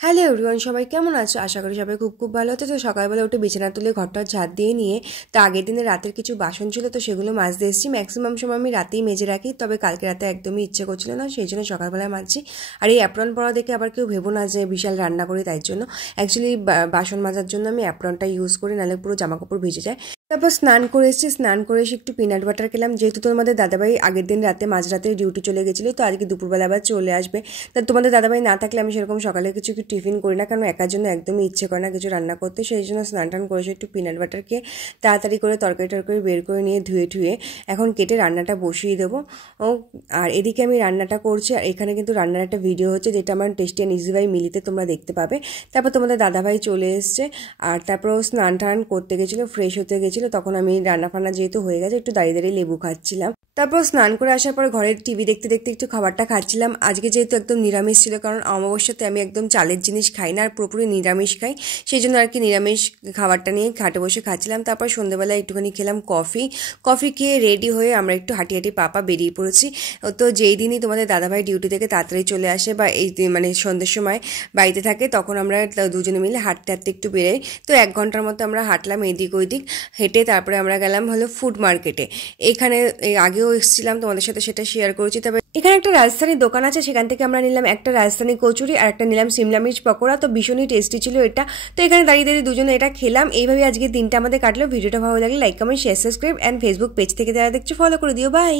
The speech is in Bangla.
হ্যালো এভরিওয়ান, সবাই কেমন আছো? আশা করি সবাই খুব খুব ভালো হতো। তো সকালবেলা উঠে বিছানা তুলে ঘরটা ঝাড় দিয়ে নিয়ে তো আগের দিনে রাতের কিছু বাসন ছিল, তো সেগুলো মাজতে এসেছি। ম্যাক্সিমাম সময় আমি রাতেই মেজে রাখি, তবে কালকে রাতে একদমই ইচ্ছে করছিল না, সেই জন্য সকালবেলায় মাজছি। আর এই অ্যাপ্রন পরা দেখে আবার কেউ ভেবো না যে বিশাল রান্না করি, তাই জন্য অ্যাকচুয়ালি বাসন মাজার জন্য আমি অ্যাপ্রনটা ইউজ করি, নাহলে পুরো জামা কাপড় ভিজে যায়। তারপর স্নান করে এসেছি, স্নান করে এসে একটু পিনাট বাটার খেলাম, যেহেতু তোমাদের দাদাভাই আগের দিন রাতে মাঝরাতে ডিউটি চলে গেছিলো, তো আজকে দুপুরবেলা আবার চলে আসবে। তা তোমাদের দাদাভাই না থাকলে আমি সেরকম সকালে কিছু টিফিন করি না, কারণ একার জন্য একদমই ইচ্ছে করে না কিছু রান্না করতে। সেই জন্য স্নান টান করেছে, একটু পিনাট বাটার খেয়ে তাড়াতাড়ি করে তরকারি টরকারি বের করে নিয়ে ধুয়ে এখন কেটে রান্নাটা বসিয়ে দেবো। ও আর এদিকে আমি রান্নাটা করছি, আর এখানে কিন্তু রান্নার একটা ভিডিও হচ্ছে, যেটা আমার টেস্টি অ্যান্ড ইজি বাই মিলিতে তোমরা দেখতে পাবে। তারপর তোমাদের দাদাভাই চলে এসছে, আর তারপর স্নান টান করতে গেছিলো, ফ্রেশ হতে গেছিলো। তখন আমি রান্না ফান্না যেহেতু হয়ে গেছে, একটু দাঁড়িয়ে দাঁড়িয়ে লেবু খাচ্ছিলাম। তারপর স্নান করে আসার পর ঘরের টিভি দেখতে দেখতে একটু খাবারটা খাচ্ছিলাম। আজকে যেহেতু একদম নিরামিষ ছিল, কারণ অমাবস্যাতে আমি একদম চালের জিনিস খাই না, আর পুরোপুরি নিরামিষ খাই, সেই জন্য আর কি নিরামিষ খাবারটা নিয়ে খাটে বসে খাচ্ছিলাম। তারপর সন্ধ্যেবেলায় একটুখানি খেলাম কফি খেয়ে রেডি হয়ে আমরা একটু হাঁটি পাপা বেরিয়ে পড়েছি। তো যেই দিনই তোমাদের দাদাভাই ডিউটি থেকে তাড়াতাড়ি চলে আসে, বা এই মানে সন্ধ্যের সময় বাড়িতে থাকে, তখন আমরা দুজনে মিলে হাঁটতে একটু বেরোই। তো 1 ঘন্টার মতো আমরা হাঁটলাম এদিক ওইদিক হেঁটে। তারপরে আমরা গেলাম হলো ফুড মার্কেটে। এখানে আগেও এসেছিলাম, তোমাদের সাথে সেটা শেয়ার করেছি। তবে এখানে একটা রাজস্থানি দোকান আছে, সেখান থেকে আমরা নিলাম একটা রাজস্থানি কচুরি আর একটা নিলাম সিমলা মির্চ পকোড়া। তো ভীষণই টেস্টি ছিল এটা। তো এখানে দাঁড়িয়ে দাঁড়িয়ে দুজনে এটা খেলাম। এইভাবে আজকে দিনটা আমাদের কাটলো। ভিডিওটা ভালো লাগলে like comment share subscribe, and Facebook page থেকে যারা দেখছো ফলো করে দিও। বাই।